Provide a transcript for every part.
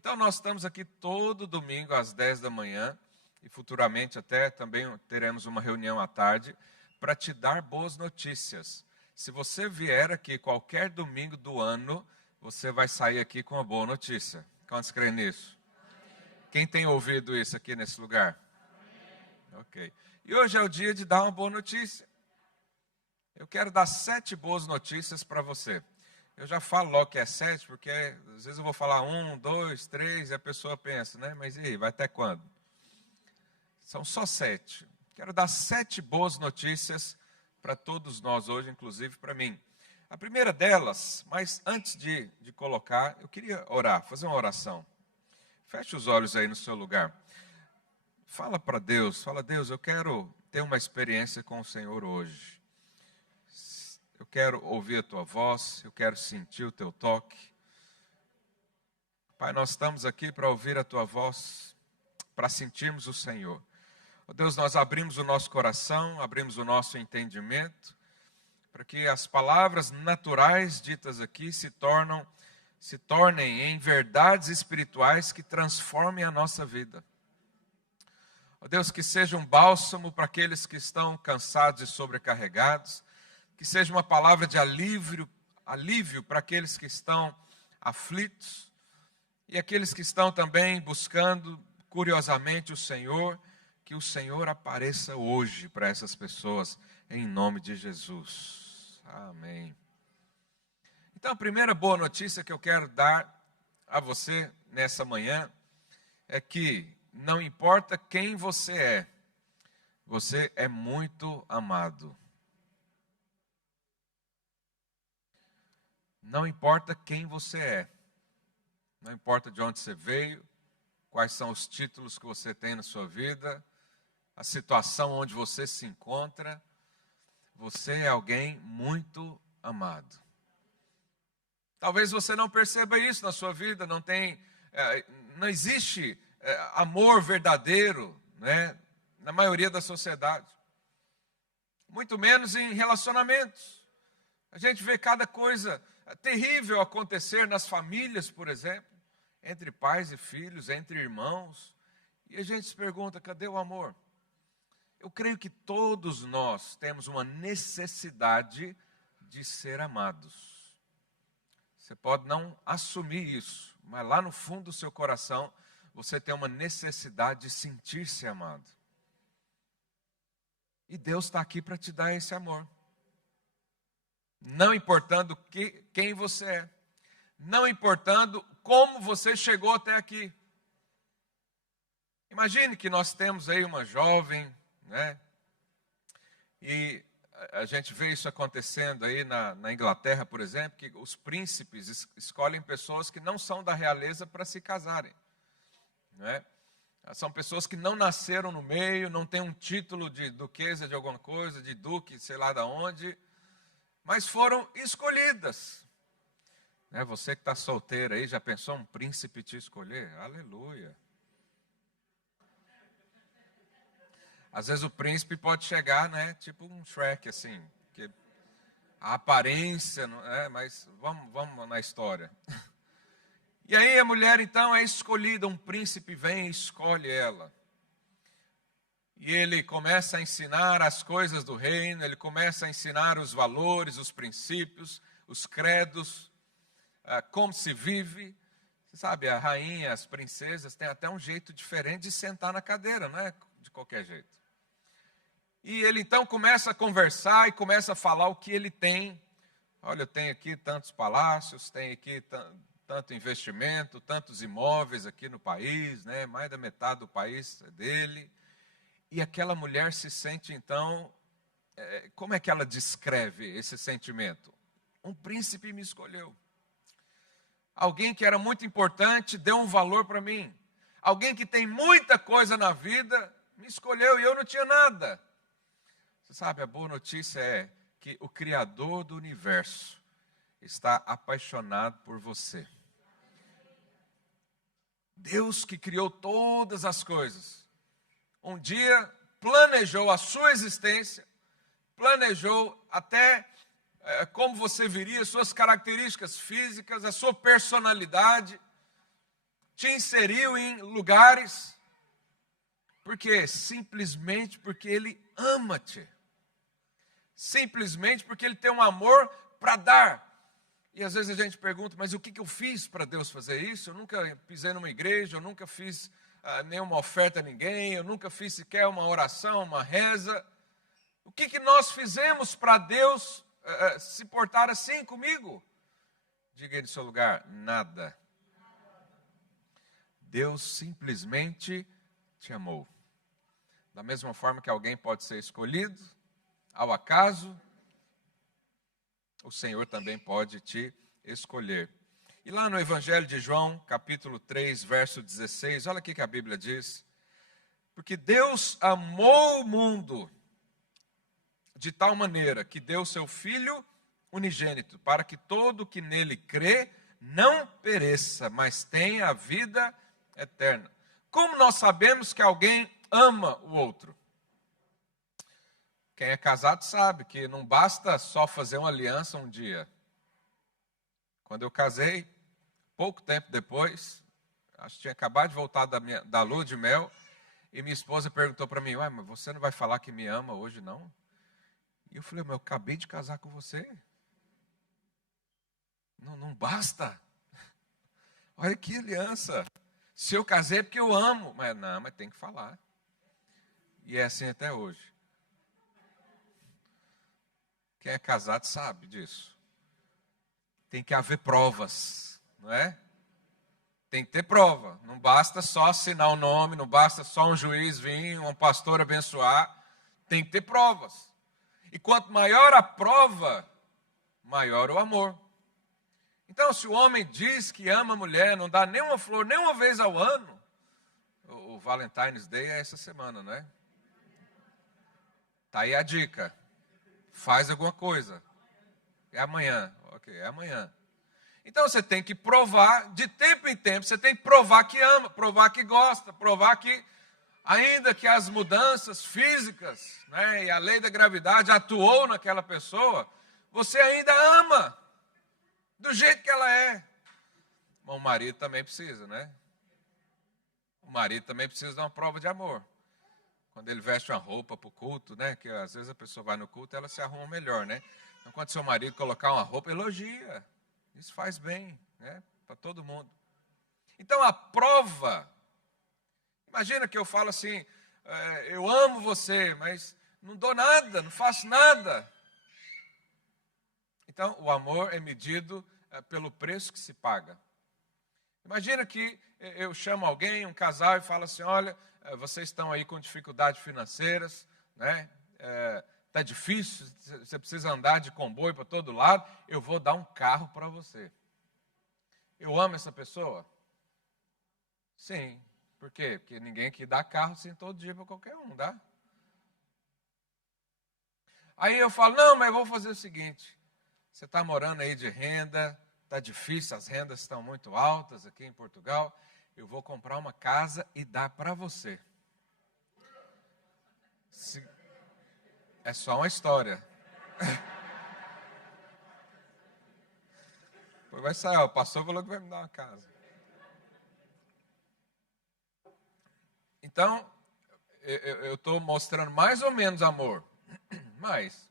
Então nós estamos aqui todo domingo às 10 da manhã e futuramente até também teremos uma reunião à tarde para te dar boas notícias. Se você vier aqui qualquer domingo do ano, você vai sair aqui com uma boa notícia. Quantos creem nisso? Quem tem ouvido isso aqui nesse lugar? Ok. E hoje é o dia de dar uma boa notícia. Eu quero dar 7 boas notícias para você. Eu já falo logo que é 7, porque às vezes eu vou falar 1, 2, 3, e a pessoa pensa, né? Mas e aí, vai até quando? São só 7. Quero dar 7 boas notícias para todos nós hoje, inclusive para mim. A primeira delas, mas antes de colocar, eu queria orar, fazer uma oração. Feche os olhos aí no seu lugar. Fala para Deus, Deus, eu quero ter uma experiência com o Senhor hoje. Eu quero ouvir a tua voz, eu quero sentir o teu toque. Pai, nós estamos aqui para ouvir a tua voz, para sentirmos o Senhor. Oh Deus, nós abrimos o nosso coração, abrimos o nosso entendimento, para que as palavras naturais ditas aqui se tornem em verdades espirituais que transformem a nossa vida. Oh Deus, que seja um bálsamo para aqueles que estão cansados e sobrecarregados, que seja uma palavra de alívio para aqueles que estão aflitos e aqueles que estão também buscando curiosamente o Senhor, que o Senhor apareça hoje para essas pessoas, em nome de Jesus. Amém. Então, a primeira boa notícia que eu quero dar a você nessa manhã é que não importa quem você é muito amado. Não importa quem você é, não importa de onde você veio, quais são os títulos que você tem na sua vida, a situação onde você se encontra, você é alguém muito amado. Talvez você não perceba isso na sua vida, não existe amor verdadeiro, né, na maioria da sociedade, muito menos em relacionamentos. A gente vê cada coisa terrível acontecer nas famílias, por exemplo, entre pais e filhos, entre irmãos, e a gente se pergunta, cadê o amor? Eu creio que todos nós temos uma necessidade de ser amados. Você pode não assumir isso, mas lá no fundo do seu coração, você tem uma necessidade de sentir-se amado. E Deus está aqui para te dar esse amor. Não importando quem você é, não importando como você chegou até aqui. Imagine que nós temos aí uma jovem, né? E a gente vê isso acontecendo aí na Inglaterra, por exemplo, que os príncipes escolhem pessoas que não são da realeza para se casarem, né? São pessoas que não nasceram no meio, não têm um título de duquesa de alguma coisa, de duque, sei lá de onde, mas foram escolhidas. Né? Você que está solteiro aí, já pensou um príncipe te escolher? Aleluia. Às vezes o príncipe pode chegar, né, tipo um Shrek, assim, que a aparência, mas vamos na história. E aí a mulher então é escolhida, um príncipe vem e escolhe ela. E ele começa a ensinar as coisas do reino, ele começa a ensinar os valores, os princípios, os credos, como se vive. Você sabe, a rainha, as princesas têm até um jeito diferente de sentar na cadeira, não é de qualquer jeito. E ele então começa a conversar e começa a falar o que ele tem. Olha, eu tenho aqui tantos palácios, tenho aqui tanto investimento, tantos imóveis aqui no país, né? Mais da metade do país é dele. E aquela mulher se sente então, como é que ela descreve esse sentimento? Um príncipe me escolheu. Alguém que era muito importante deu um valor para mim. Alguém que tem muita coisa na vida me escolheu e eu não tinha nada. Você sabe, a boa notícia é que o Criador do universo está apaixonado por você. Deus que criou todas as coisas, um dia planejou a sua existência, planejou até como você viria, suas características físicas, a sua personalidade, te inseriu em lugares. Por quê? Simplesmente porque Ele ama-te. Simplesmente porque Ele tem um amor para dar. E às vezes a gente pergunta, mas o que eu fiz para Deus fazer isso? Eu nunca pisei numa igreja, eu nunca fiz nenhuma oferta a ninguém, eu nunca fiz sequer uma oração, uma reza. O que nós fizemos para Deus se portar assim comigo? Diga aí no seu lugar, nada. Deus simplesmente te amou. Da mesma forma que alguém pode ser escolhido, ao acaso, o Senhor também pode te escolher. E lá no Evangelho de João, capítulo 3, verso 16, olha o que a Bíblia diz. Porque Deus amou o mundo de tal maneira que deu seu Filho unigênito, para que todo que nele crê não pereça, mas tenha a vida eterna. Como nós sabemos que alguém ama o outro? Quem é casado sabe que não basta só fazer uma aliança um dia. Quando eu casei, pouco tempo depois, acho que tinha acabado de voltar da lua de mel, e minha esposa perguntou para mim, mas você não vai falar que me ama hoje, não? E eu falei, mas eu acabei de casar com você. Não basta. Olha que aliança. Se eu casei é porque eu amo. Mas tem que falar. E é assim até hoje. Quem é casado sabe disso. Tem que haver provas, não é? Tem que ter prova. Não basta só assinar o nome, não basta só um juiz vir, um pastor abençoar. Tem que ter provas. E quanto maior a prova, maior o amor. Então, se o homem diz que ama a mulher, não dá nenhuma flor, nem uma vez ao ano, o Valentine's Day é essa semana, não é? Tá aí a dica. Faz alguma coisa. É amanhã. Ok, é amanhã. Então, você tem que provar, de tempo em tempo, você tem que provar que ama, provar que gosta, provar que, ainda que as mudanças físicas, né, e a lei da gravidade atuou naquela pessoa, você ainda ama. Do jeito que ela é. Bom, o marido também precisa, né? O marido também precisa de uma prova de amor. Quando ele veste uma roupa para o culto, né? Que às vezes a pessoa vai no culto e ela se arruma melhor, né? Então, quando seu marido colocar uma roupa, elogia. Isso faz bem, né? Para todo mundo. Então, a prova. Imagina que eu falo assim, eu amo você, mas não dou nada, não faço nada. Então, o amor é medido pelo preço que se paga. Imagina que eu chamo alguém, um casal, e falo assim, olha, vocês estão aí com dificuldades financeiras, né? Está difícil, você precisa andar de comboio para todo lado, eu vou dar um carro para você. Eu amo essa pessoa? Sim. Por quê? Porque ninguém aqui dá carro assim todo dia para qualquer um, dá? Aí eu falo, não, mas eu vou fazer o seguinte, você está morando aí de renda, está difícil, as rendas estão muito altas aqui em Portugal, eu vou comprar uma casa e dar para você. É só uma história. Depois vai sair, o pastor falou que vai me dar uma casa. Então, eu estou mostrando mais ou menos amor, mas...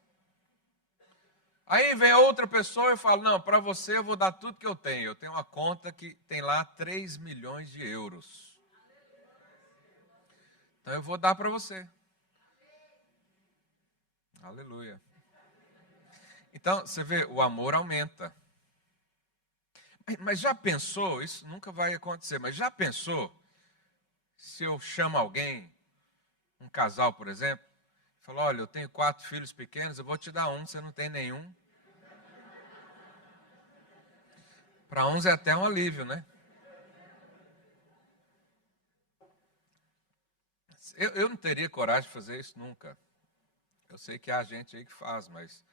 Aí vem outra pessoa e fala, não, para você eu vou dar tudo que eu tenho. Eu tenho uma conta que tem lá 3 milhões de euros. Então eu vou dar para você. Aleluia. Então, você vê, o amor aumenta. Mas já pensou, isso nunca vai acontecer, mas já pensou, se eu chamo alguém, um casal, por exemplo, falo, olha, eu tenho 4 filhos pequenos, eu vou te dar um, você não tem nenhum. Para uns é até um alívio, né? Eu não teria coragem de fazer isso nunca. Eu sei que há gente aí que faz, mas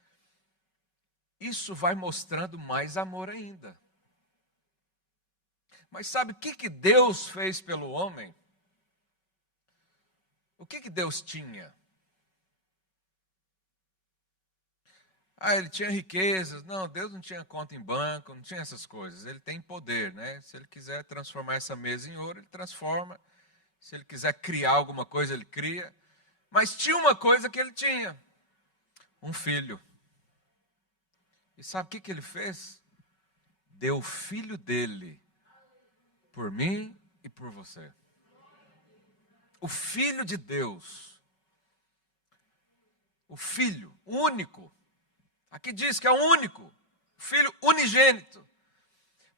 isso vai mostrando mais amor ainda. Mas sabe o que Deus fez pelo homem? O que Deus tinha? ele tinha riquezas. Não, Deus não tinha conta em banco, não tinha essas coisas. Ele tem poder, né? Se ele quiser transformar essa mesa em ouro, ele transforma. Se ele quiser criar alguma coisa, ele cria. Mas tinha uma coisa que ele tinha: um filho. E sabe o que ele fez? Deu o filho dele por mim e por você. O Filho de Deus. O Filho, o único. Aqui diz que é o único. Filho unigênito.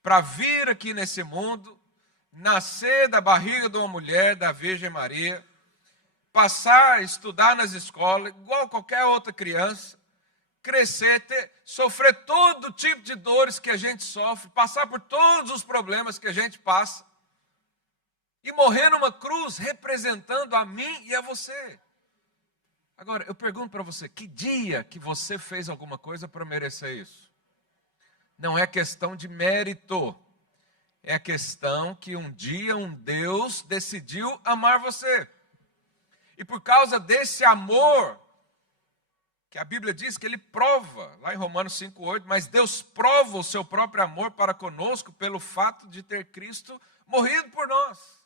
Para vir aqui nesse mundo, nascer da barriga de uma mulher, da Virgem Maria, passar a estudar nas escolas, igual qualquer outra criança, crescer, sofrer todo tipo de dores que a gente sofre, passar por todos os problemas que a gente passa, e morrer numa cruz representando a mim e a você. Agora, eu pergunto para você, que dia que você fez alguma coisa para merecer isso? Não é questão de mérito, é questão que um dia um Deus decidiu amar você. E por causa desse amor, que a Bíblia diz que ele prova, lá em Romanos 5,8, mas Deus prova o seu próprio amor para conosco pelo fato de ter Cristo morrido por nós,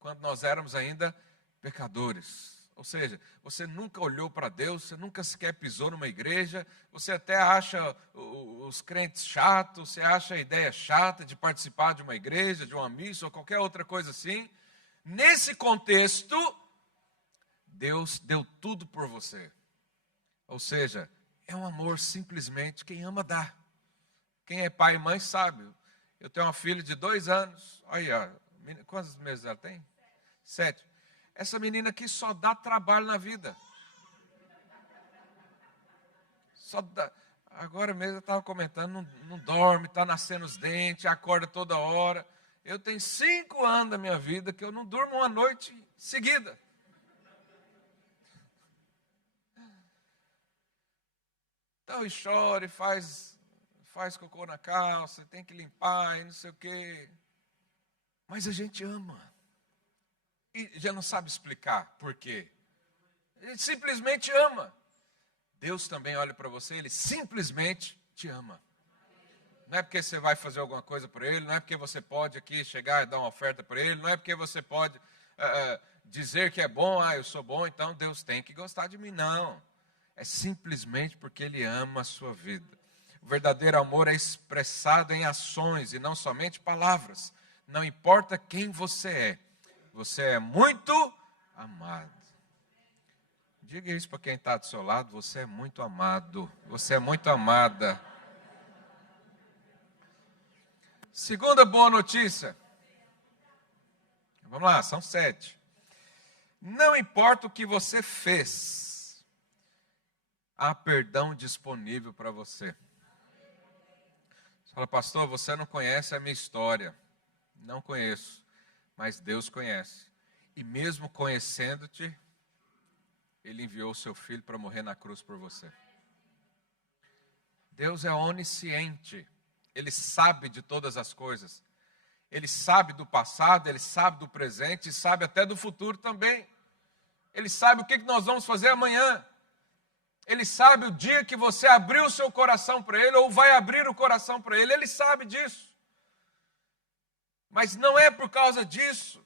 quando nós éramos ainda pecadores. Ou seja, você nunca olhou para Deus, você nunca sequer pisou numa igreja, você até acha os crentes chatos, você acha a ideia chata de participar de uma igreja, de uma missa ou qualquer outra coisa assim. Nesse contexto, Deus deu tudo por você. Ou seja, é um amor simplesmente, quem ama dá. Quem é pai e mãe sabe. Eu tenho uma filha de 2 anos, olha, quantos meses ela tem? 7. Essa menina aqui só dá trabalho na vida. Só dá. Agora mesmo eu estava comentando, não dorme, está nascendo os dentes, acorda toda hora. Eu tenho 5 anos da minha vida que eu não durmo uma noite seguida. Então, e chora, e faz cocô na calça, tem que limpar e não sei o quê. Mas a gente ama. E já não sabe explicar por quê. Ele simplesmente ama. Deus também olha para você, Ele simplesmente te ama. Não é porque você vai fazer alguma coisa por Ele, não é porque você pode aqui chegar e dar uma oferta para Ele, não é porque você pode dizer que é bom, eu sou bom, então Deus tem que gostar de mim. Não. É simplesmente porque Ele ama a sua vida. O verdadeiro amor é expressado em ações e não somente palavras. Não importa quem você é muito amado. Diga isso para quem está do seu lado, você é muito amado, você é muito amada. Segunda boa notícia. Vamos lá, são 7. Não importa o que você fez, há perdão disponível para você. Você fala, pastor, você não conhece a minha história. Não conheço, mas Deus conhece. E mesmo conhecendo-te, Ele enviou o seu Filho para morrer na cruz por você. Deus é onisciente. Ele sabe de todas as coisas. Ele sabe do passado, Ele sabe do presente e sabe até do futuro também. Ele sabe o que nós vamos fazer amanhã. Ele sabe o dia que você abriu o seu coração para Ele ou vai abrir o coração para Ele. Ele sabe disso. Mas não é por causa disso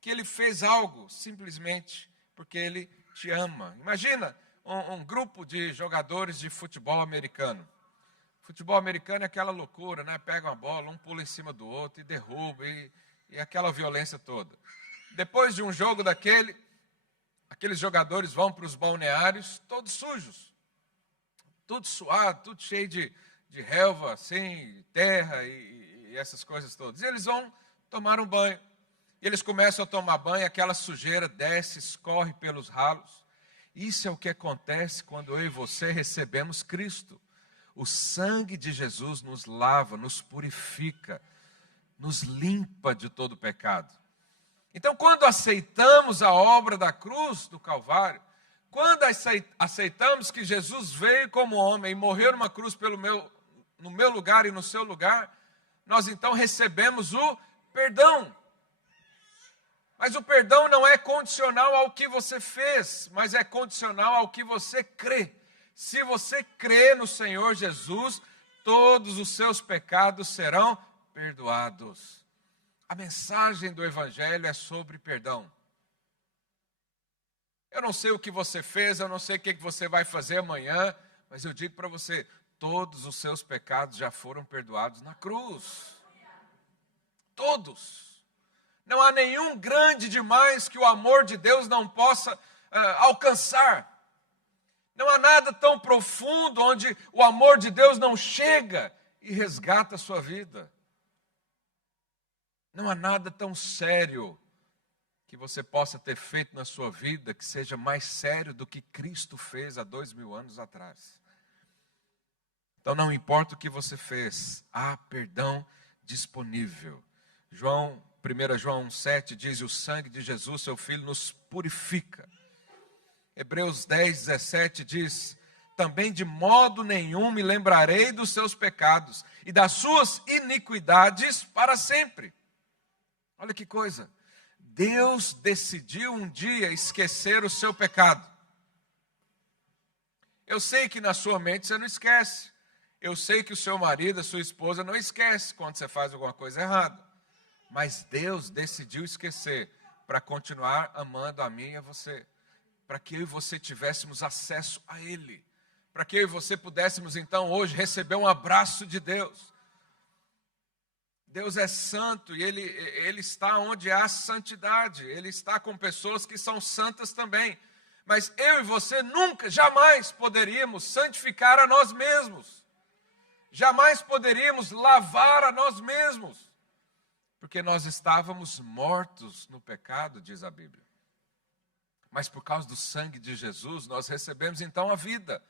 que Ele fez algo, simplesmente porque Ele te ama. Imagina um grupo de jogadores de futebol americano. Futebol americano é aquela loucura, né? Pega uma bola, um pula em cima do outro e derruba, e aquela violência toda. Depois de um jogo daquele, aqueles jogadores vão para os balneários todos sujos, tudo suado, tudo cheio de relva, assim, terra e essas coisas todas. E eles vão tomar um banho. E eles começam a tomar banho, aquela sujeira desce, escorre pelos ralos. Isso é o que acontece quando eu e você recebemos Cristo. O sangue de Jesus nos lava, nos purifica, nos limpa de todo pecado. Então, quando aceitamos a obra da cruz do Calvário, quando aceitamos que Jesus veio como homem e morreu numa cruz no meu lugar e no seu lugar, nós então recebemos o perdão. Mas o perdão não é condicional ao que você fez, mas é condicional ao que você crê. Se você crê no Senhor Jesus, todos os seus pecados serão perdoados. A mensagem do Evangelho é sobre perdão. Eu não sei o que você fez, eu não sei o que você vai fazer amanhã, mas eu digo para você, todos os seus pecados já foram perdoados na cruz. Todos. Não há nenhum grande demais que o amor de Deus não possa alcançar. Não há nada tão profundo onde o amor de Deus não chega e resgata a sua vida. Não há nada tão sério que você possa ter feito na sua vida que seja mais sério do que Cristo fez há 2000 anos atrás. Então não importa o que você fez, há perdão disponível. 1 João 1,7 diz, o sangue de Jesus, seu Filho, nos purifica. Hebreus 10,17 diz, também de modo nenhum me lembrarei dos seus pecados e das suas iniquidades para sempre. Olha que coisa, Deus decidiu um dia esquecer o seu pecado. Eu sei que na sua mente você não esquece. Eu sei que o seu marido, a sua esposa não esquece quando você faz alguma coisa errada. Mas Deus decidiu esquecer para continuar amando a mim e a você. Para que eu e você tivéssemos acesso a Ele. Para que eu e você pudéssemos então hoje receber um abraço de Deus. Deus é santo e Ele está onde há santidade. Ele está com pessoas que são santas também. Mas eu e você nunca, jamais poderíamos santificar a nós mesmos. Jamais poderíamos lavar a nós mesmos. Porque nós estávamos mortos no pecado, diz a Bíblia. Mas por causa do sangue de Jesus, nós recebemos então a vida.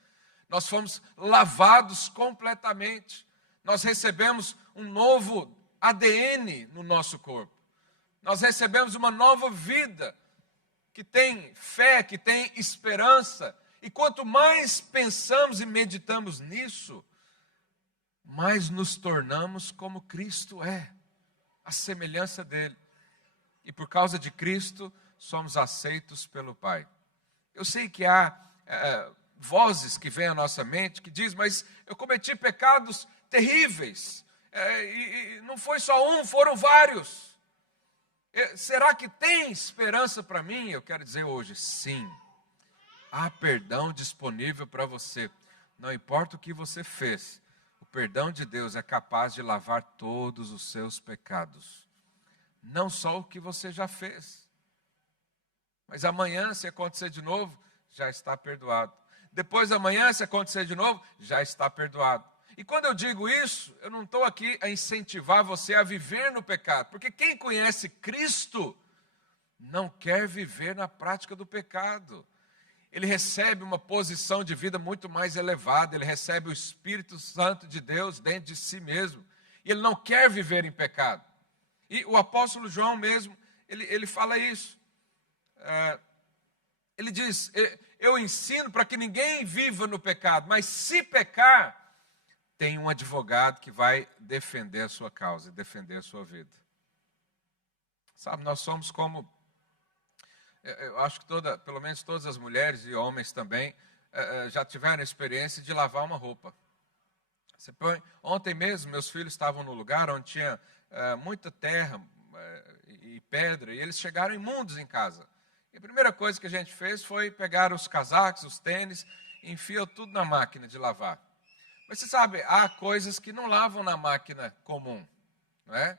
Nós fomos lavados completamente. Nós recebemos um novo ADN no nosso corpo. Nós recebemos uma nova vida, que tem fé, que tem esperança. E quanto mais pensamos e meditamos nisso, mais nos tornamos como Cristo é. A semelhança dele. E por causa de Cristo, somos aceitos pelo Pai. Eu sei que há vozes que vêm à nossa mente que dizem, mas eu cometi pecados terríveis. E não foi só um, foram vários. Será que tem esperança para mim? Eu quero dizer hoje, sim. Há perdão disponível para você. Não importa o que você fez. O perdão de Deus é capaz de lavar todos os seus pecados. Não só o que você já fez. Mas amanhã, se acontecer de novo, já está perdoado. Depois da manhã, se acontecer de novo, já está perdoado. E quando eu digo isso, eu não estou aqui a incentivar você a viver no pecado. Porque quem conhece Cristo não quer viver na prática do pecado. Ele recebe uma posição de vida muito mais elevada, ele recebe o Espírito Santo de Deus dentro de si mesmo, e ele não quer viver em pecado. E o apóstolo João mesmo, ele fala isso. Ele diz, eu ensino para que ninguém viva no pecado, mas se pecar, tem um advogado que vai defender a sua causa, defender a sua vida. Sabe, nós somos como... Eu acho que pelo menos todas as mulheres e homens também já tiveram a experiência de lavar uma roupa. Ontem mesmo, meus filhos estavam no lugar onde tinha muita terra e pedra, e eles chegaram imundos em casa. E a primeira coisa que a gente fez foi pegar os casacos, os tênis, e enfiou tudo na máquina de lavar. Mas você sabe, há coisas que não lavam na máquina comum, não é?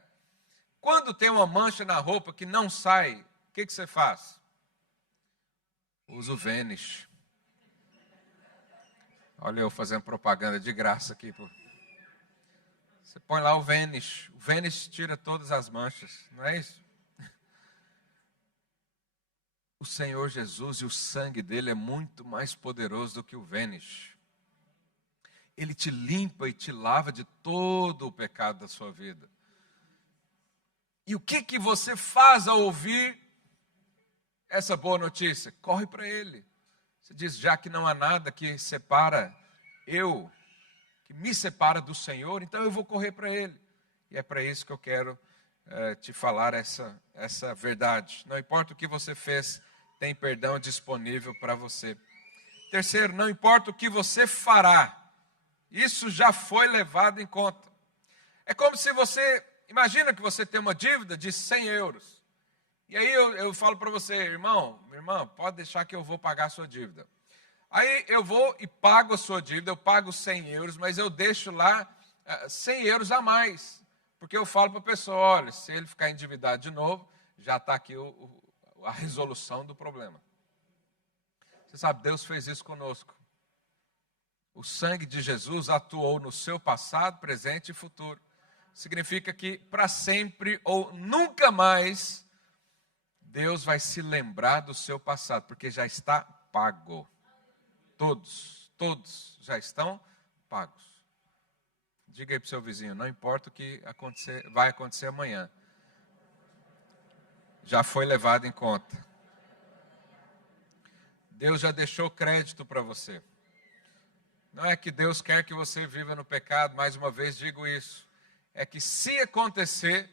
Quando tem uma mancha na roupa que não sai, o que você faz? Usa o Vanish. Olha eu fazendo propaganda de graça aqui. Você põe lá o Vanish. O Vanish tira todas as manchas, não é isso? O Senhor Jesus e o sangue dele é muito mais poderoso do que o Vanish. Ele te limpa e te lava de todo o pecado da sua vida. E o que você faz ao ouvir essa boa notícia? Corre para Ele. Você diz, já que não há nada que me separa do Senhor, então eu vou correr para Ele. E é para isso que eu quero te falar essa verdade. Não importa o que você fez, tem perdão disponível para você. Terceiro, não importa o que você fará, isso já foi levado em conta. É como se você, imagina que você tem uma dívida de 100 euros. E aí eu falo para você, irmão, irmã, pode deixar que eu vou pagar a sua dívida. Aí eu vou e pago a sua dívida, eu pago 100 euros, mas eu deixo lá 100 euros a mais. Porque eu falo para a pessoa, olha, se ele ficar endividado de novo, já está aqui a resolução do problema. Você sabe, Deus fez isso conosco. O sangue de Jesus atuou no seu passado, presente e futuro. Significa que para sempre ou nunca mais, Deus vai se lembrar do seu passado, porque já está pago. Todos já estão pagos. Diga aí para o seu vizinho, não importa o que vai acontecer amanhã. Já foi levado em conta. Deus já deixou crédito para você. Não é que Deus quer que você viva no pecado, mais uma vez digo isso. É que se acontecer,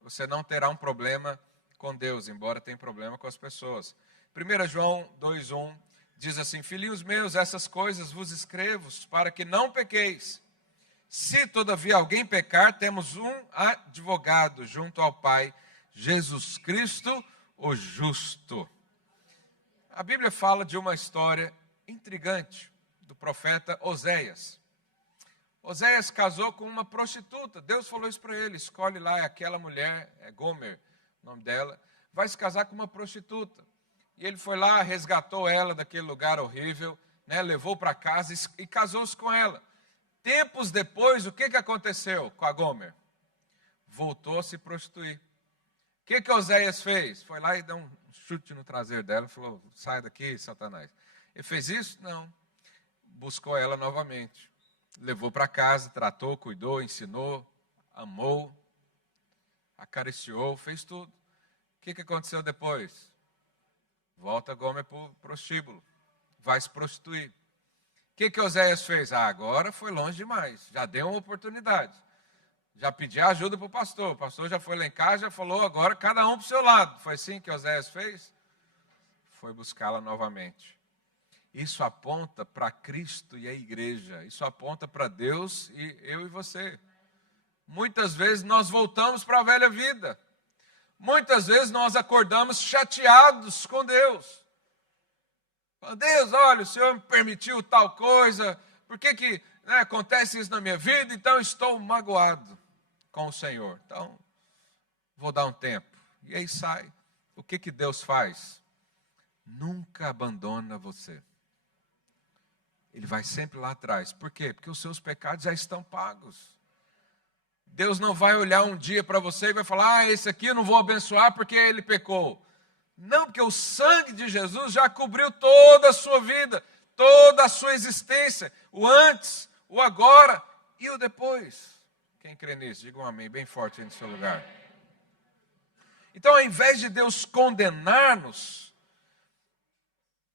você não terá um problema com Deus, embora tenha problema com as pessoas. 1 João 2,1 diz assim, filhinhos meus, essas coisas vos escrevo para que não pequeis. Se todavia alguém pecar, temos um advogado junto ao Pai, Jesus Cristo, o justo. A Bíblia fala de uma história intrigante do profeta Oséias. Oséias casou com uma prostituta. Deus falou isso para ele, escolhe lá aquela mulher, é Gomer, o nome dela, vai se casar com uma prostituta. E ele foi lá, resgatou ela daquele lugar horrível, né, levou para casa e casou-se com ela. Tempos depois, o que aconteceu com a Gomer? Voltou a se prostituir. O que Oséias fez? Foi lá e deu um chute no traseiro dela e falou, sai daqui, Satanás. Ele fez isso? Não. Buscou ela novamente. Levou para casa, tratou, cuidou, ensinou, amou, acariciou, fez tudo. O que aconteceu depois? Volta Gomer para o prostíbulo, vai se prostituir. O que Oséias fez? Agora foi longe demais, já deu uma oportunidade. Já pedi ajuda para o pastor já foi lá em casa, já falou, agora cada um para o seu lado. Foi assim que Oséias fez? Foi buscá-la novamente. Isso aponta para Cristo e a igreja, isso aponta para Deus e eu e você. Muitas vezes nós voltamos para a velha vida. Muitas vezes nós acordamos chateados com Deus. Deus, olha, o Senhor me permitiu tal coisa, por que acontece isso na minha vida? Então eu estou magoado com o Senhor. Então, vou dar um tempo. E aí sai. O que Deus faz? Nunca abandona você. Ele vai sempre lá atrás. Por quê? Porque os seus pecados já estão pagos. Deus não vai olhar um dia para você e vai falar, esse aqui eu não vou abençoar porque ele pecou. Não, porque o sangue de Jesus já cobriu toda a sua vida, toda a sua existência, o antes, o agora e o depois. Quem crê nisso? Diga um amém bem forte aí no seu lugar. Então, ao invés de Deus condenar-nos,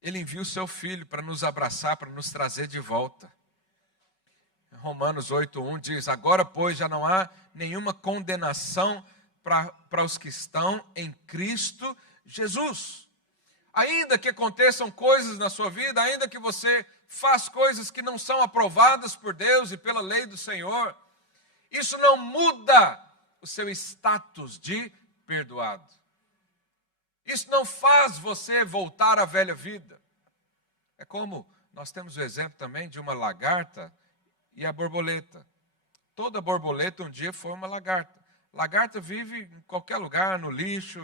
Ele envia o seu Filho para nos abraçar, para nos trazer de volta. Romanos 8,1 diz, agora, pois, já não há nenhuma condenação para os que estão em Cristo Jesus. Ainda que aconteçam coisas na sua vida, ainda que você faça coisas que não são aprovadas por Deus e pela lei do Senhor, isso não muda o seu status de perdoado. Isso não faz você voltar à velha vida. É como nós temos o exemplo também de uma lagarta e a borboleta. Toda borboleta um dia foi uma lagarta. Lagarta vive em qualquer lugar, no lixo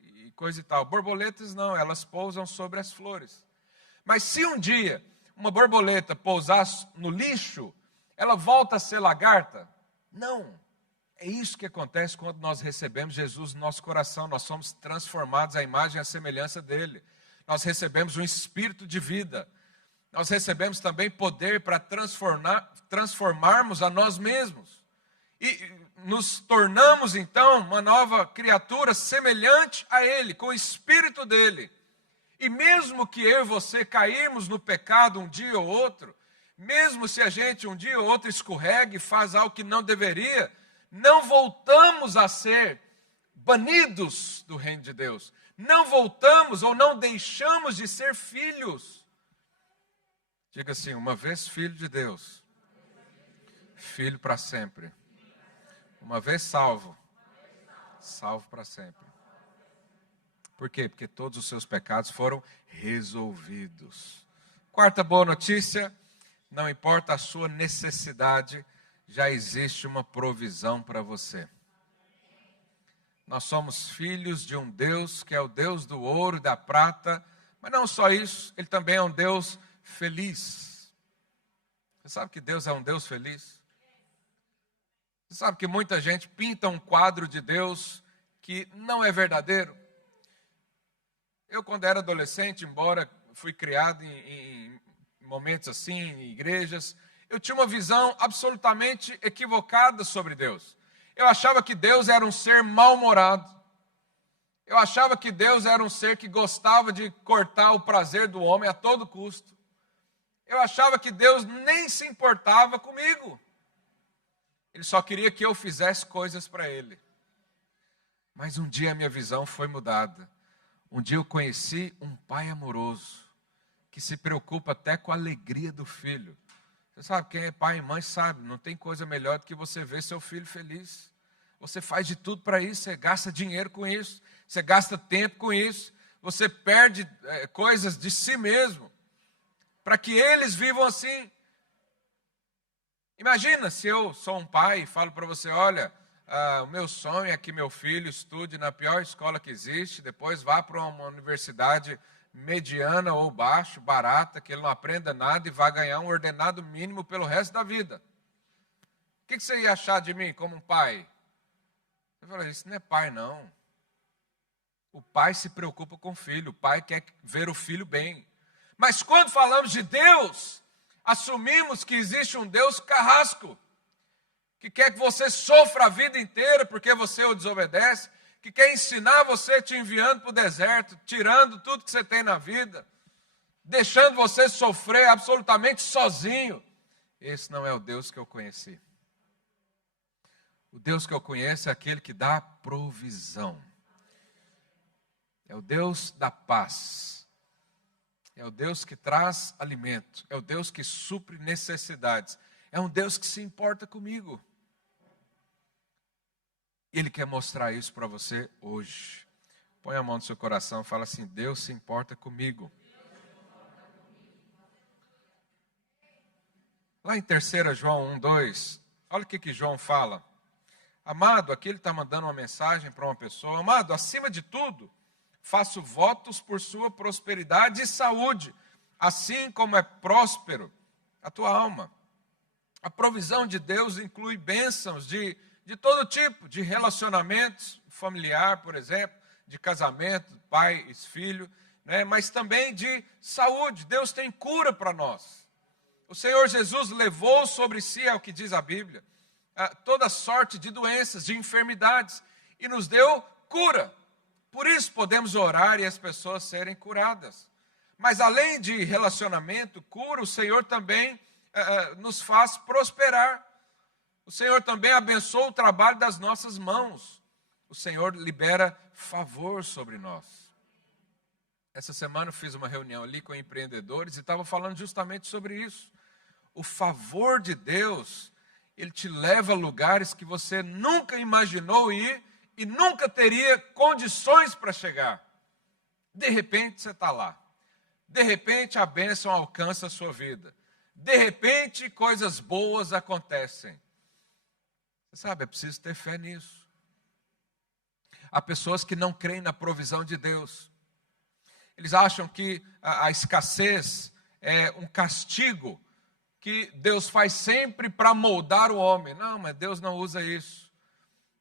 e coisa e tal. Borboletas não, elas pousam sobre as flores. Mas se um dia uma borboleta pousar no lixo, ela volta a ser lagarta? Não. É isso que acontece quando nós recebemos Jesus no nosso coração. Nós somos transformados à imagem e à semelhança dele. Nós recebemos um espírito de vida. Nós recebemos também poder para transformarmos a nós mesmos. E nos tornamos, então, uma nova criatura semelhante a Ele, com o Espírito dEle. E mesmo que eu e você cairmos no pecado um dia ou outro, mesmo se a gente um dia ou outro escorrega e faz algo que não deveria, não voltamos a ser banidos do reino de Deus. Não voltamos ou não deixamos de ser filhos. Diga assim, uma vez filho de Deus, filho para sempre. Uma vez salvo, salvo para sempre. Por quê? Porque todos os seus pecados foram resolvidos. Quarta boa notícia, não importa a sua necessidade, já existe uma provisão para você. Nós somos filhos de um Deus que é o Deus do ouro e da prata, mas não só isso, Ele também é um Deus feliz. Você sabe que Deus é um Deus feliz? Você sabe que muita gente pinta um quadro de Deus que não é verdadeiro? Eu, quando era adolescente, embora fui criado em momentos assim, em igrejas, eu tinha uma visão absolutamente equivocada sobre Deus. Eu achava que Deus era um ser mal-humorado. Eu achava que Deus era um ser que gostava de cortar o prazer do homem a todo custo. Eu achava que Deus nem se importava comigo. Ele só queria que eu fizesse coisas para Ele. Mas um dia a minha visão foi mudada. Um dia eu conheci um pai amoroso, que se preocupa até com a alegria do filho. Você sabe, quem é pai e mãe sabe, não tem coisa melhor do que você ver seu filho feliz. Você faz de tudo para isso, você gasta dinheiro com isso, você gasta tempo com isso, você perde coisas de si mesmo, para que eles vivam assim. Imagina se eu sou um pai e falo para você, olha, o meu sonho é que meu filho estude na pior escola que existe, depois vá para uma universidade mediana ou baixo, barata, que ele não aprenda nada e vá ganhar um ordenado mínimo pelo resto da vida. O que você ia achar de mim como um pai? Eu falei, isso não é pai, não. O pai se preocupa com o filho, o pai quer ver o filho bem. Mas quando falamos de Deus, assumimos que existe um Deus carrasco, que quer que você sofra a vida inteira porque você o desobedece, que quer ensinar você te enviando para o deserto, tirando tudo que você tem na vida, deixando você sofrer absolutamente sozinho. Esse não é o Deus que eu conheci. O Deus que eu conheço é aquele que dá provisão. É o Deus da paz. É o Deus que traz alimento. É o Deus que supre necessidades. É um Deus que se importa comigo. Ele quer mostrar isso para você hoje. Põe a mão no seu coração e fala assim, Deus se importa comigo. Lá em 3 João 1:2, olha o que João fala. Amado, aqui ele está mandando uma mensagem para uma pessoa. Amado, acima de tudo, faço votos por sua prosperidade e saúde, assim como é próspero a tua alma. A provisão de Deus inclui bênçãos de todo tipo, de relacionamentos familiar, por exemplo, de casamento, pai e filho, né? Mas também de saúde. Deus tem cura para nós. O Senhor Jesus levou sobre si, é o que diz a Bíblia, toda sorte de doenças, de enfermidades, e nos deu cura. Por isso podemos orar e as pessoas serem curadas. Mas além de relacionamento, cura, o Senhor também nos faz prosperar. O Senhor também abençoa o trabalho das nossas mãos. O Senhor libera favor sobre nós. Essa semana eu fiz uma reunião ali com empreendedores e estava falando justamente sobre isso. O favor de Deus, Ele te leva a lugares que você nunca imaginou ir e nunca teria condições para chegar. De repente você está lá. De repente a bênção alcança a sua vida. De repente coisas boas acontecem. Você sabe, é preciso ter fé nisso. Há pessoas que não creem na provisão de Deus. Eles acham que a escassez é um castigo que Deus faz sempre para moldar o homem. Não, mas Deus não usa isso.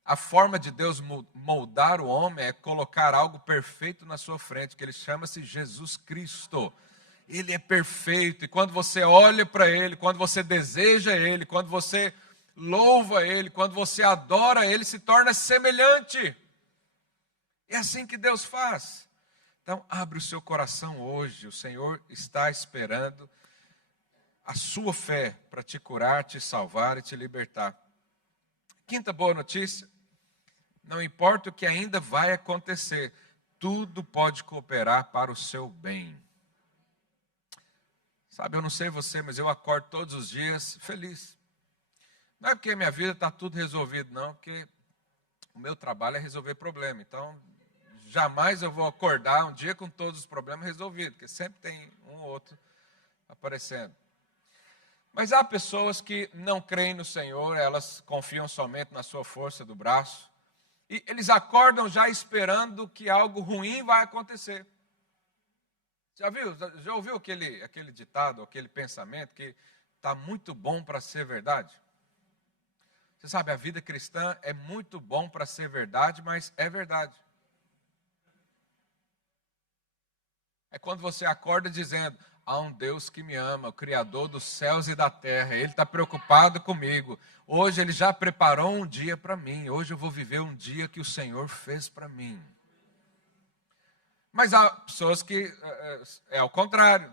A forma de Deus moldar o homem é colocar algo perfeito na sua frente, que ele chama-se Jesus Cristo. Ele é perfeito, e quando você olha para Ele, quando você deseja Ele, quando você louva Ele, quando você adora Ele, se torna semelhante. É assim que Deus faz. Então, abre o seu coração hoje, o Senhor está esperando a sua fé para te curar, te salvar e te libertar. Quinta boa notícia, não importa o que ainda vai acontecer, tudo pode cooperar para o seu bem. Sabe, eu não sei você, mas eu acordo todos os dias feliz. Não é porque minha vida está tudo resolvido, não, porque o meu trabalho é resolver problema. Então, jamais eu vou acordar um dia com todos os problemas resolvidos, porque sempre tem um ou outro aparecendo. Mas há pessoas que não creem no Senhor, elas confiam somente na sua força do braço, e eles acordam já esperando que algo ruim vai acontecer. Já ouviu aquele ditado, aquele pensamento que está muito bom para ser verdade? Você sabe, a vida cristã é muito bom para ser verdade, mas é verdade. É quando você acorda dizendo: há um Deus que me ama, o Criador dos céus e da terra. Ele está preocupado comigo. Hoje Ele já preparou um dia para mim. Hoje eu vou viver um dia que o Senhor fez para mim. Mas há pessoas que é ao contrário.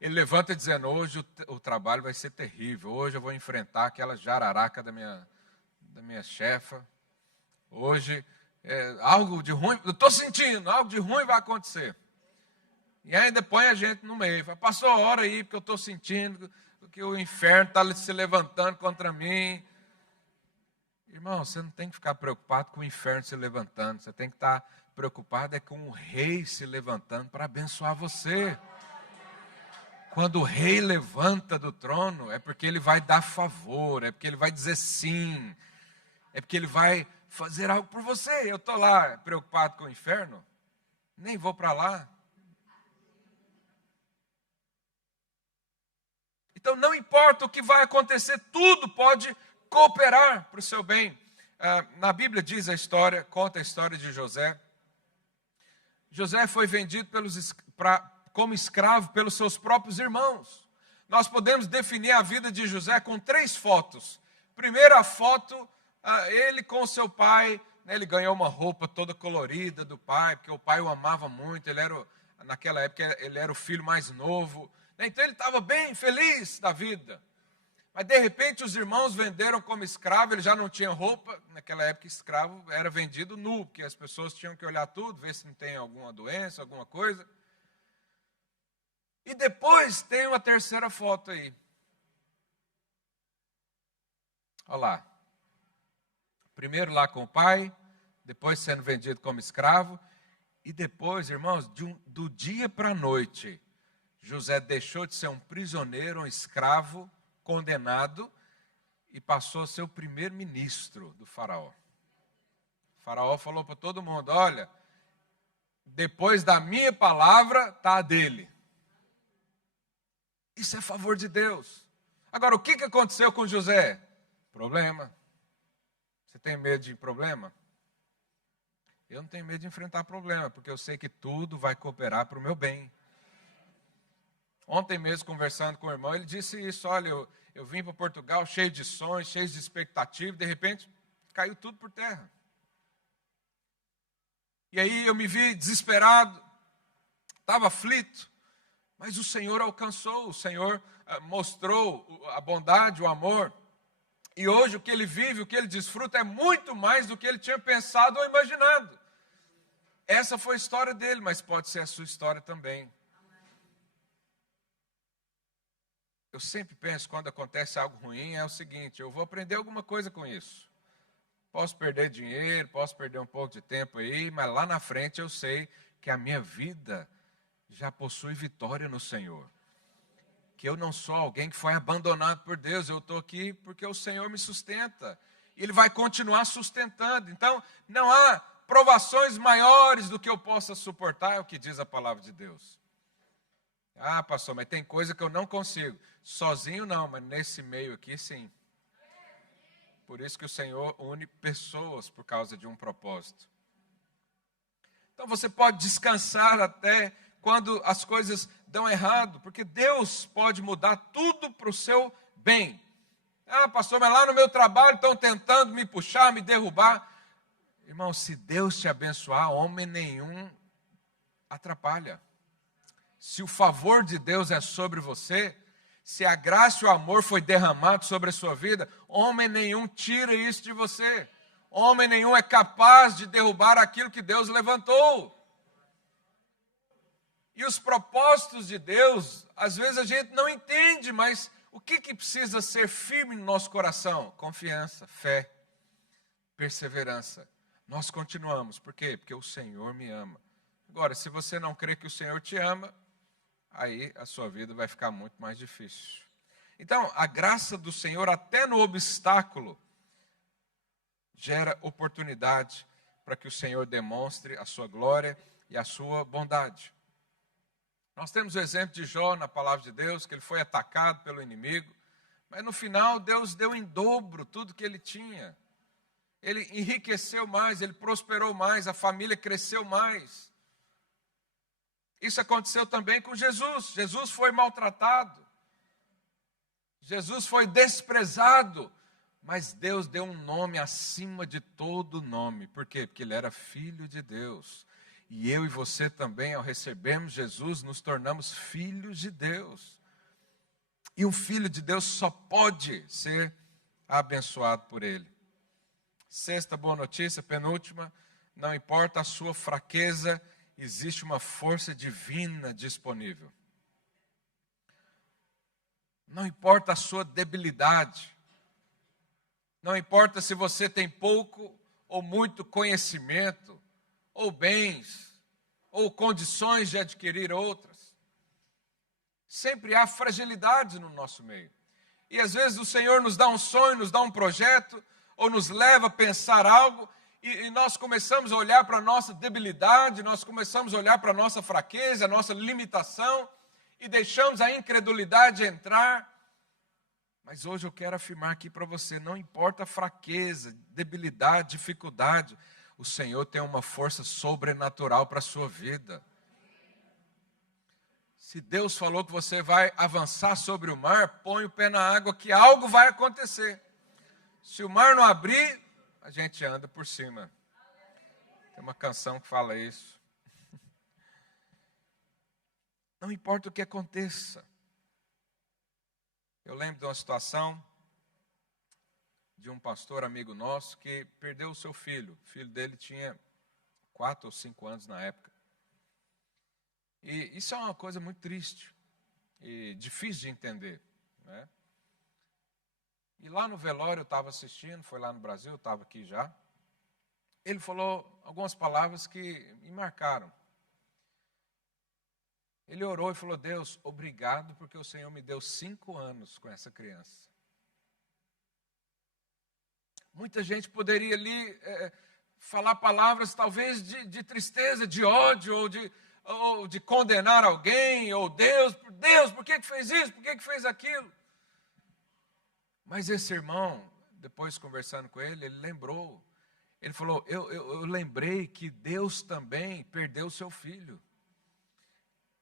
Ele levanta dizendo: hoje o trabalho vai ser terrível. Hoje eu vou enfrentar aquela jararaca da minha chefa. Hoje algo de ruim, eu estou sentindo, algo de ruim vai acontecer. E ainda põe a gente no meio. Fala: passou a hora aí, porque eu estou sentindo que o inferno está se levantando contra mim. Irmão, você não tem que ficar preocupado com o inferno se levantando. Você tem que estar preocupado com o rei se levantando para abençoar você. Quando o rei levanta do trono, é porque ele vai dar favor, é porque ele vai dizer sim, é porque ele vai fazer algo por você. Eu estou lá preocupado com o inferno, nem vou para lá. Então, não importa o que vai acontecer, tudo pode cooperar para o seu bem. Na Bíblia diz a história, conta a história de José. José foi vendido como escravo pelos seus próprios irmãos. Nós podemos definir a vida de José com 3 fotos. Primeira foto, ele com seu pai, né, ele ganhou uma roupa toda colorida do pai, porque o pai o amava muito, naquela época ele era o filho mais novo. Então ele estava bem feliz da vida. Mas de repente os irmãos venderam como escravo, ele já não tinha roupa. Naquela época escravo era vendido nu, porque as pessoas tinham que olhar tudo, ver se não tem alguma doença, alguma coisa. E depois tem uma terceira foto aí. Olha lá. Primeiro lá com o pai, depois sendo vendido como escravo. E depois, irmãos, do dia para a noite, José deixou de ser um prisioneiro, um escravo, condenado, e passou a ser o primeiro-ministro do faraó. O faraó falou para todo mundo: olha, depois da minha palavra, está a dele. Isso é favor de Deus. Agora, o que aconteceu com José? Problema. Você tem medo de problema? Eu não tenho medo de enfrentar problema, porque eu sei que tudo vai cooperar para o meu bem. Ontem mesmo, conversando com o irmão, ele disse isso: olha, eu vim para Portugal cheio de sonhos, cheio de expectativas, de repente caiu tudo por terra. E aí eu me vi desesperado, estava aflito, mas o Senhor alcançou, o Senhor mostrou a bondade, o amor. E hoje o que ele vive, o que ele desfruta é muito mais do que ele tinha pensado ou imaginado. Essa foi a história dele, mas pode ser a sua história também. Eu sempre penso, quando acontece algo ruim, é o seguinte: eu vou aprender alguma coisa com isso. Posso perder dinheiro, posso perder um pouco de tempo aí, mas lá na frente eu sei que a minha vida já possui vitória no Senhor. Que eu não sou alguém que foi abandonado por Deus, eu estou aqui porque o Senhor me sustenta. E Ele vai continuar sustentando. Então, não há provações maiores do que eu possa suportar, é o que diz a palavra de Deus. Ah, pastor, mas tem coisa que eu não consigo. Sozinho não, mas nesse meio aqui sim. Por isso que o Senhor une pessoas por causa de um propósito. Então você pode descansar até quando as coisas dão errado, porque Deus pode mudar tudo para o seu bem. Ah, pastor, mas lá no meu trabalho estão tentando me puxar, me derrubar. Irmão, se Deus te abençoar, homem nenhum atrapalha. Se o favor de Deus é sobre você, se a graça e o amor foi derramado sobre a sua vida, homem nenhum tira isso de você. Homem nenhum é capaz de derrubar aquilo que Deus levantou. E os propósitos de Deus, às vezes a gente não entende, mas o que precisa ser firme no nosso coração? Confiança, fé, perseverança. Nós continuamos. Por quê? Porque o Senhor me ama. Agora, se você não crê que o Senhor te ama, aí a sua vida vai ficar muito mais difícil. Então, a graça do Senhor, até no obstáculo, gera oportunidade para que o Senhor demonstre a sua glória e a sua bondade. Nós temos o exemplo de Jó na palavra de Deus, que ele foi atacado pelo inimigo, mas no final Deus deu em dobro tudo que ele tinha. Ele enriqueceu mais, ele prosperou mais, a família cresceu mais. Isso aconteceu também com Jesus. Jesus foi maltratado. Jesus foi desprezado. Mas Deus deu um nome acima de todo nome. Por quê? Porque ele era filho de Deus. E eu e você também, ao recebermos Jesus, nos tornamos filhos de Deus. E um filho de Deus só pode ser abençoado por ele. Sexta boa notícia, penúltima, não importa a sua fraqueza, existe uma força divina disponível. Não importa a sua debilidade, não importa se você tem pouco ou muito conhecimento, ou bens, ou condições de adquirir outras. Sempre há fragilidades no nosso meio. E às vezes o Senhor nos dá um sonho, nos dá um projeto, ou nos leva a pensar algo, e nós começamos a olhar para a nossa debilidade, nós começamos a olhar para a nossa fraqueza, a nossa limitação, e deixamos a incredulidade entrar. Mas hoje eu quero afirmar aqui para você, não importa a fraqueza, debilidade, dificuldade, o Senhor tem uma força sobrenatural para a sua vida. Se Deus falou que você vai avançar sobre o mar, põe o pé na água que algo vai acontecer. Se o mar não abrir, a gente anda por cima. Tem uma canção que fala isso. Não importa o que aconteça. Eu lembro de uma situação de um pastor amigo nosso que perdeu o seu filho. O filho dele tinha 4 ou 5 anos na época. E isso é uma coisa muito triste e difícil de entender, né? E lá no velório eu estava assistindo, foi lá no Brasil, eu estava aqui já. Ele falou algumas palavras que me marcaram. Ele orou e falou: Deus, obrigado porque o Senhor me deu 5 anos com essa criança. Muita gente poderia ali falar palavras talvez de tristeza, de ódio, ou de condenar alguém, ou Deus, por que fez isso, por que fez aquilo? Mas esse irmão, depois conversando com ele lembrou. Ele falou: eu lembrei que Deus também perdeu seu filho.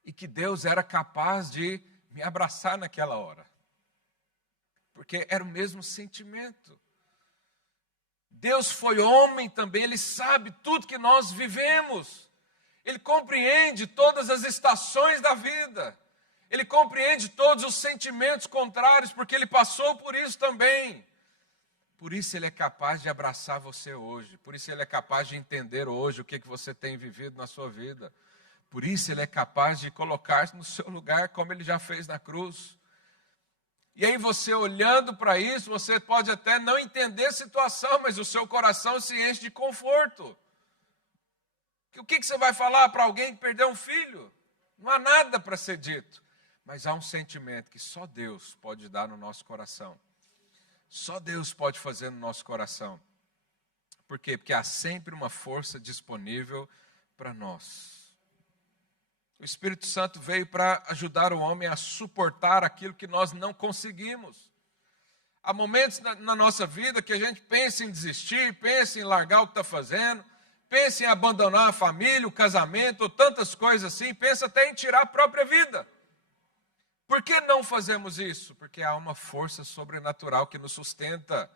E que Deus era capaz de me abraçar naquela hora. Porque era o mesmo sentimento. Deus foi homem também, Ele sabe tudo que nós vivemos. Ele compreende todas as estações da vida. Ele compreende todos os sentimentos contrários, porque Ele passou por isso também. Por isso Ele é capaz de abraçar você hoje. Por isso Ele é capaz de entender hoje o que você tem vivido na sua vida. Por isso Ele é capaz de colocar no seu lugar, como Ele já fez na cruz. E aí você olhando para isso, você pode até não entender a situação, mas o seu coração se enche de conforto. O que você vai falar para alguém que perdeu um filho? Não há nada para ser dito. Mas há um sentimento que só Deus pode dar no nosso coração. Só Deus pode fazer no nosso coração. Por quê? Porque há sempre uma força disponível para nós. O Espírito Santo veio para ajudar o homem a suportar aquilo que nós não conseguimos. Há momentos na nossa vida que a gente pensa em desistir, pensa em largar o que está fazendo, pensa em abandonar a família, o casamento, ou tantas coisas assim, pensa até em tirar a própria vida. Por que não fazemos isso? Porque há uma força sobrenatural que nos sustenta.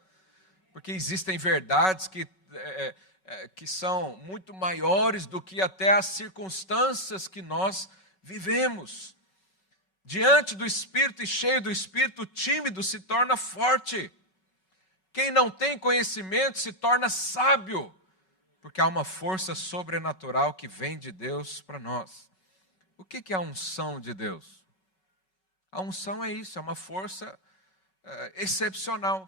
Porque existem verdades que são muito maiores do que até as circunstâncias que nós vivemos. Diante do Espírito e cheio do Espírito, o tímido se torna forte. Quem não tem conhecimento se torna sábio, porque há uma força sobrenatural que vem de Deus para nós. O que é a unção de Deus? A unção é isso, é uma força excepcional.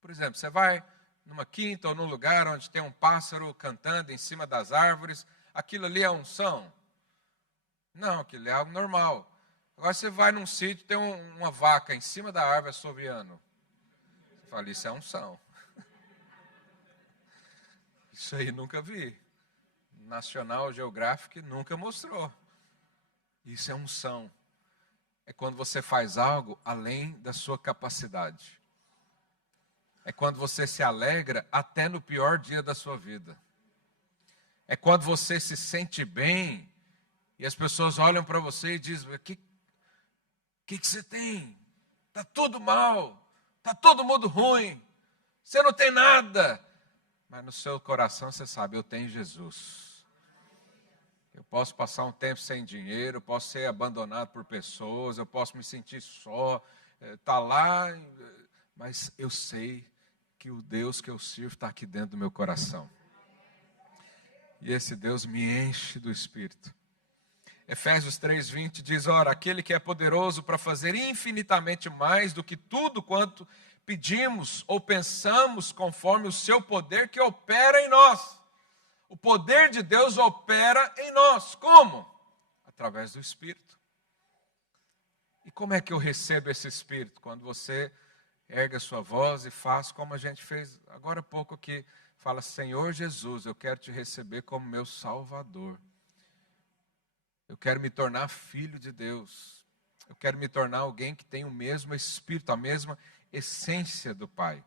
Por exemplo, você vai numa quinta ou num lugar onde tem um pássaro cantando em cima das árvores, aquilo ali é unção? Não, aquilo é algo normal. Agora você vai num sítio, tem uma vaca em cima da árvore assoviando. Você fala, isso é unção. Isso aí nunca vi. National Geographic nunca mostrou. Isso é unção. É quando você faz algo além da sua capacidade. É quando você se alegra até no pior dia da sua vida. É quando você se sente bem e as pessoas olham para você e dizem, o que você tem? Está tudo mal, está todo mundo ruim, você não tem nada. Mas no seu coração você sabe, eu tenho Jesus. Eu posso passar um tempo sem dinheiro, eu posso ser abandonado por pessoas, eu posso me sentir só, está lá, mas eu sei que o Deus que eu sirvo está aqui dentro do meu coração. E esse Deus me enche do Espírito. Efésios 3:20 diz, ora, aquele que é poderoso para fazer infinitamente mais do que tudo quanto pedimos ou pensamos conforme o seu poder que opera em nós. O poder de Deus opera em nós. Como? Através do Espírito. E como é que eu recebo esse Espírito? Quando você ergue a sua voz e faz como a gente fez agora há pouco aqui. Fala, Senhor Jesus, eu quero te receber como meu Salvador. Eu quero me tornar filho de Deus. Eu quero me tornar alguém que tem o mesmo Espírito, a mesma essência do Pai.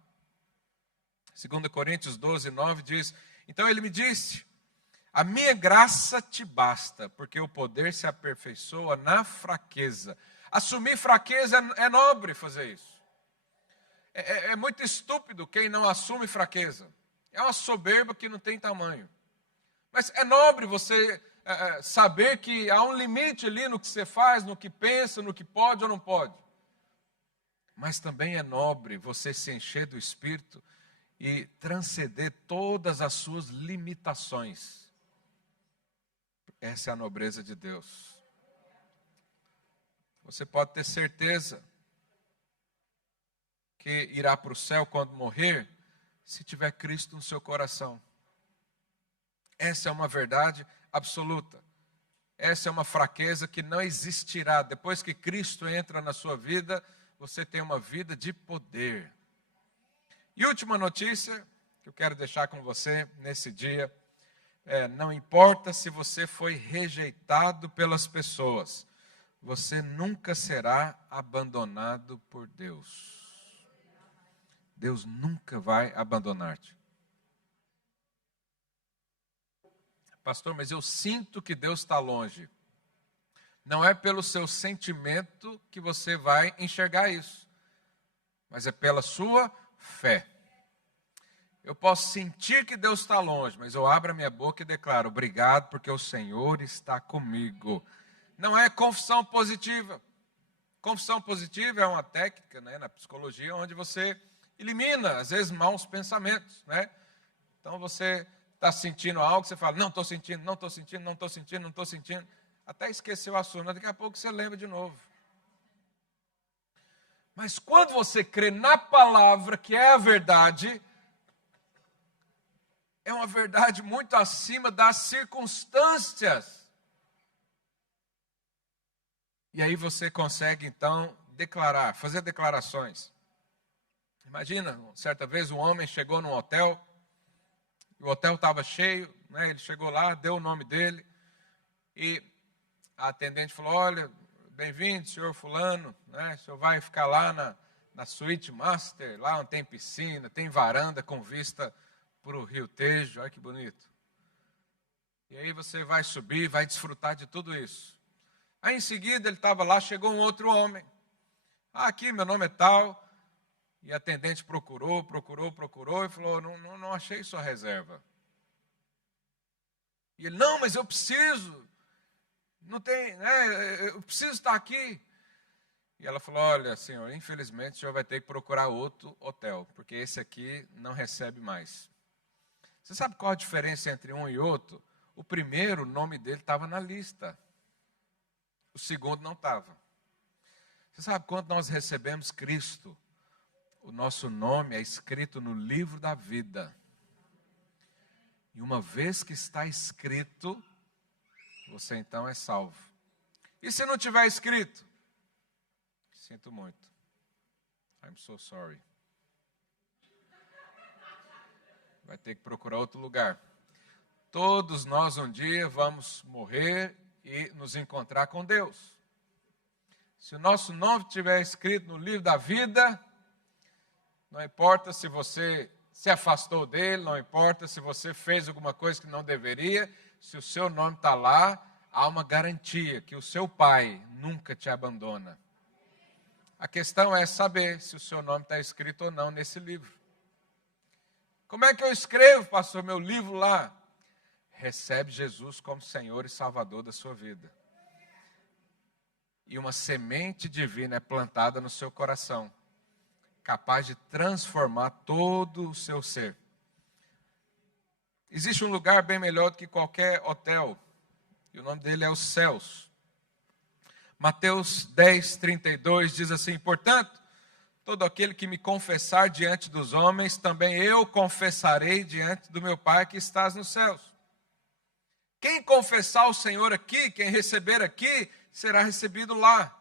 2 Coríntios 12:9 diz, então ele me disse, a minha graça te basta, porque o poder se aperfeiçoa na fraqueza. Assumir fraqueza é nobre fazer isso. É muito estúpido quem não assume fraqueza. É uma soberba que não tem tamanho. Mas é nobre você saber que há um limite ali no que você faz, no que pensa, no que pode ou não pode. Mas também é nobre você se encher do Espírito e transcender todas as suas limitações. Essa é a nobreza de Deus. Você pode ter certeza que irá para o céu quando morrer, se tiver Cristo no seu coração. Essa é uma verdade absoluta. Essa é uma fraqueza que não existirá. Depois que Cristo entra na sua vida, você tem uma vida de poder. E última notícia que eu quero deixar com você nesse dia, não importa se você foi rejeitado pelas pessoas, você nunca será abandonado por Deus. Deus nunca vai abandonar-te. Pastor, mas eu sinto que Deus está longe. Não é pelo seu sentimento que você vai enxergar isso, mas é pela sua fé. Eu posso sentir que Deus está longe, mas eu abro a minha boca e declaro, obrigado porque o Senhor está comigo. Não é confissão positiva. Confissão positiva é uma técnica, na psicologia, onde você elimina, às vezes, maus pensamentos. Então você está sentindo algo, você fala, não estou sentindo, não estou sentindo, não estou sentindo, não estou sentindo. Até esqueceu o assunto, mas daqui a pouco você lembra de novo. Mas quando você crê na palavra, que é a verdade, é uma verdade muito acima das circunstâncias. E aí você consegue, então, declarar, fazer declarações. Imagina, certa vez um homem chegou num hotel, o hotel estava cheio, ele chegou lá, deu o nome dele, e a atendente falou, olha, bem-vindo, senhor fulano, o senhor vai ficar lá na suíte master, lá onde tem piscina, tem varanda com vista para o Rio Tejo, olha que bonito. E aí você vai subir, vai desfrutar de tudo isso. Aí em seguida ele estava lá, chegou um outro homem. Aqui meu nome é tal. E a atendente procurou e falou, não achei sua reserva. E ele, não, mas eu preciso. Não tem, eu preciso estar aqui. E ela falou, olha, senhor, infelizmente o senhor vai ter que procurar outro hotel, porque esse aqui não recebe mais. Você sabe qual a diferença entre um e outro? O primeiro, o nome dele estava na lista. O segundo não estava. Você sabe quando nós recebemos Cristo, o nosso nome é escrito no livro da vida. E uma vez que está escrito, você então é salvo. E se não tiver escrito? Sinto muito. I'm so sorry. Vai ter que procurar outro lugar. Todos nós um dia vamos morrer e nos encontrar com Deus. Se o nosso nome estiver escrito no livro da vida, não importa se você se afastou dele, não importa se você fez alguma coisa que não deveria, se o seu nome está lá, há uma garantia que o seu Pai nunca te abandona. A questão é saber se o seu nome está escrito ou não nesse livro. Como é que eu escrevo, pastor, meu livro lá? Recebe Jesus como Senhor e Salvador da sua vida. E uma semente divina é plantada no seu coração, capaz de transformar todo o seu ser. Existe um lugar bem melhor do que qualquer hotel, e o nome dele é os céus. Mateus 10, 32 diz assim, portanto, todo aquele que me confessar diante dos homens, também eu confessarei diante do meu Pai que estás nos céus. Quem confessar o Senhor aqui, quem receber aqui, será recebido lá.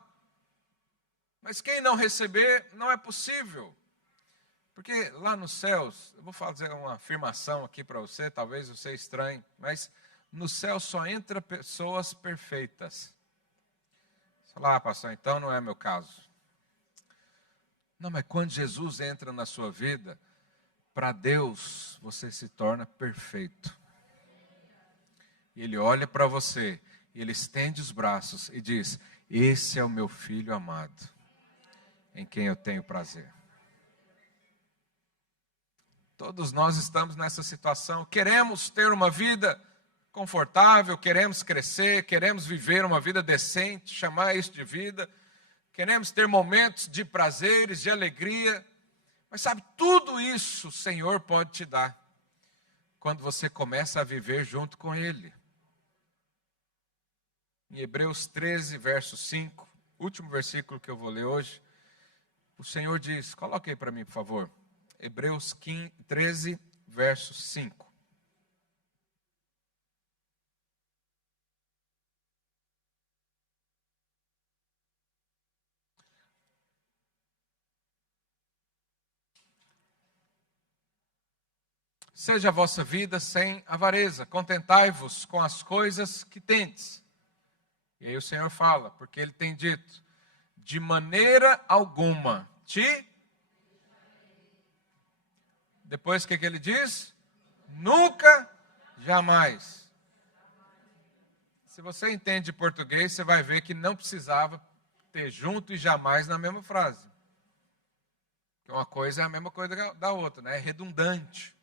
Mas quem não receber, não é possível. Porque lá nos céus, eu vou fazer uma afirmação aqui para você, talvez você estranhe, mas no céu só entra pessoas perfeitas. Você fala, pastor, então não é meu caso. Não, mas quando Jesus entra na sua vida, para Deus você se torna perfeito. E Ele olha para você, e Ele estende os braços e diz, esse é o meu filho amado, em quem eu tenho prazer. Todos nós estamos nessa situação, queremos ter uma vida confortável, queremos crescer, queremos viver uma vida decente, chamar isso de vida, queremos ter momentos de prazeres, de alegria, mas sabe, tudo isso o Senhor pode te dar, quando você começa a viver junto com Ele. Em Hebreus 13, verso 5, último versículo que eu vou ler hoje, o Senhor diz, coloque aí para mim, por favor, Hebreus 13, verso 5. Seja a vossa vida sem avareza, contentai-vos com as coisas que tendes. E aí o Senhor fala, porque Ele tem dito, de maneira alguma te... Depois o que Ele diz? Nunca, jamais. Se você entende português, você vai ver que não precisava ter junto e jamais na mesma frase. Porque uma coisa é a mesma coisa da outra, né? É redundante.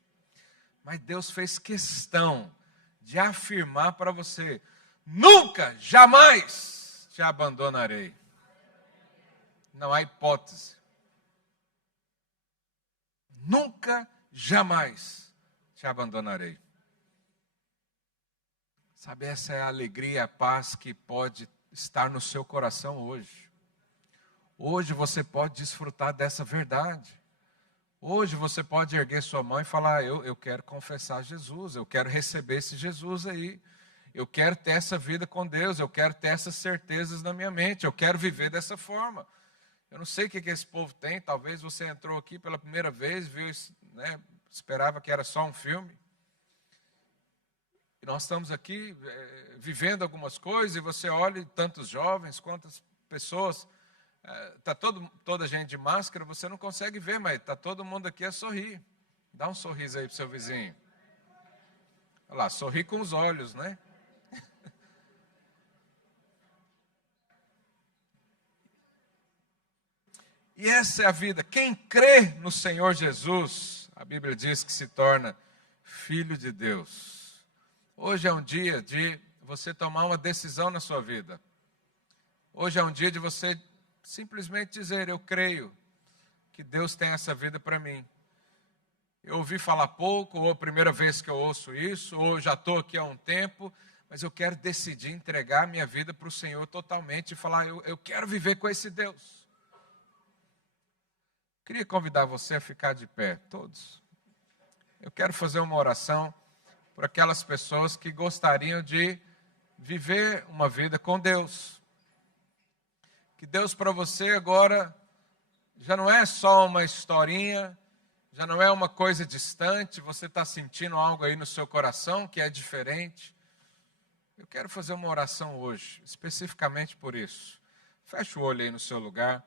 Mas Deus fez questão de afirmar para você, nunca, jamais te abandonarei. Não há hipótese. Nunca, jamais te abandonarei. Sabe, essa é a alegria, a paz que pode estar no seu coração hoje. Hoje você pode desfrutar dessa verdade. Hoje você pode erguer sua mão e falar, eu quero confessar Jesus, eu quero receber esse Jesus aí. Eu quero ter essa vida com Deus, eu quero ter essas certezas na minha mente, eu quero viver dessa forma. Eu não sei o que esse povo tem, talvez você entrou aqui pela primeira vez, viu, né, esperava que era só um filme. E nós estamos aqui vivendo algumas coisas, e você olha tantos jovens, quantas pessoas, está toda a gente de máscara, você não consegue ver, mas está todo mundo aqui a sorrir. Dá um sorriso aí para o seu vizinho. Olha lá, sorri com os olhos, né? E essa é a vida. Quem crê no Senhor Jesus, a Bíblia diz que se torna filho de Deus. Hoje é um dia de você tomar uma decisão na sua vida. Hoje é um dia de você simplesmente dizer: eu creio que Deus tem essa vida para mim. Eu ouvi falar pouco, ou a primeira vez que eu ouço isso, ou já estou aqui há um tempo, mas eu quero decidir entregar minha vida para o Senhor totalmente e falar: eu quero viver com esse Deus. Queria convidar você a ficar de pé, todos. Eu quero fazer uma oração por aquelas pessoas que gostariam de viver uma vida com Deus. Que Deus para você agora já não é só uma historinha, já não é uma coisa distante, você está sentindo algo aí no seu coração que é diferente. Eu quero fazer uma oração hoje, especificamente por isso. Feche o olho aí no seu lugar,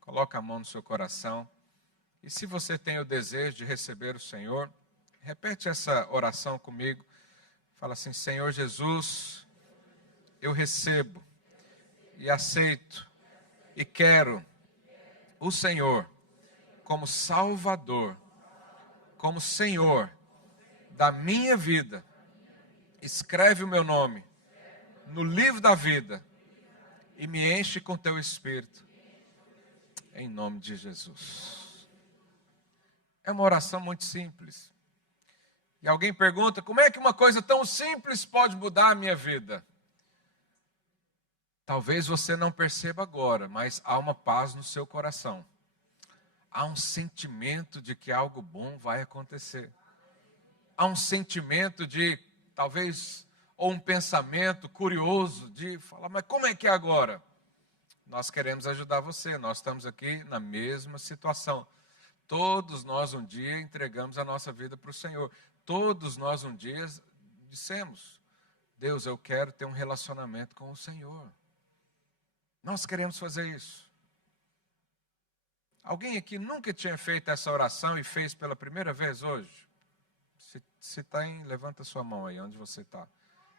coloca a mão no seu coração. E se você tem o desejo de receber o Senhor, repete essa oração comigo. Fala assim: Senhor Jesus, eu recebo e aceito e quero o Senhor como Salvador, como Senhor da minha vida. Escreve o meu nome no livro da vida e me enche com teu Espírito, em nome de Jesus. É uma oração muito simples. E alguém pergunta: como é que uma coisa tão simples pode mudar a minha vida? Talvez você não perceba agora, mas há uma paz no seu coração. Há um sentimento de que algo bom vai acontecer. Há um sentimento de, talvez, ou um pensamento curioso de falar: mas como é que é agora? Nós queremos ajudar você, nós estamos aqui na mesma situação. Todos nós um dia entregamos a nossa vida para o Senhor. Todos nós um dia dissemos: Deus, eu quero ter um relacionamento com o Senhor. Nós queremos fazer isso. Alguém aqui nunca tinha feito essa oração e fez pela primeira vez hoje? Se está aí, levanta sua mão aí, onde você está.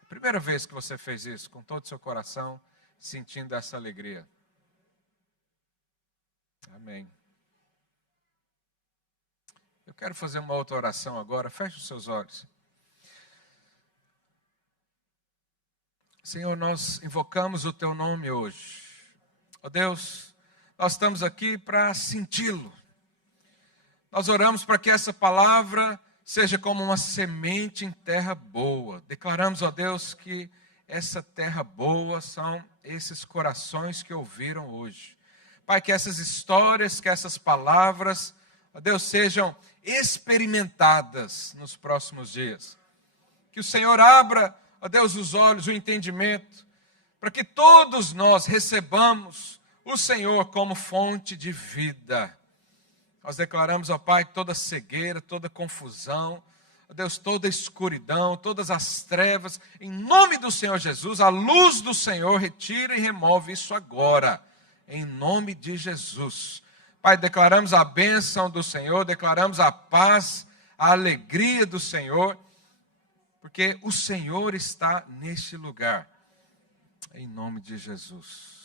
Primeira vez que você fez isso, com todo o seu coração, sentindo essa alegria. Amém. Eu quero fazer uma outra oração agora. Feche os seus olhos. Senhor, nós invocamos o teu nome hoje. Ó Deus, nós estamos aqui para senti-lo. Nós oramos para que essa palavra seja como uma semente em terra boa. Declaramos, ó Deus, que essa terra boa são esses corações que ouviram hoje. Pai, que essas histórias, que essas palavras, ó Deus, sejam experimentadas nos próximos dias. Que o Senhor abra, ó Deus, os olhos, o entendimento, para que todos nós recebamos o Senhor como fonte de vida. Nós declaramos, ó Pai, que toda cegueira, toda confusão, ó Deus, toda escuridão, todas as trevas, em nome do Senhor Jesus, a luz do Senhor retira e remove isso agora, em nome de Jesus. Pai, declaramos a bênção do Senhor, declaramos a paz, a alegria do Senhor, porque o Senhor está neste lugar, em nome de Jesus.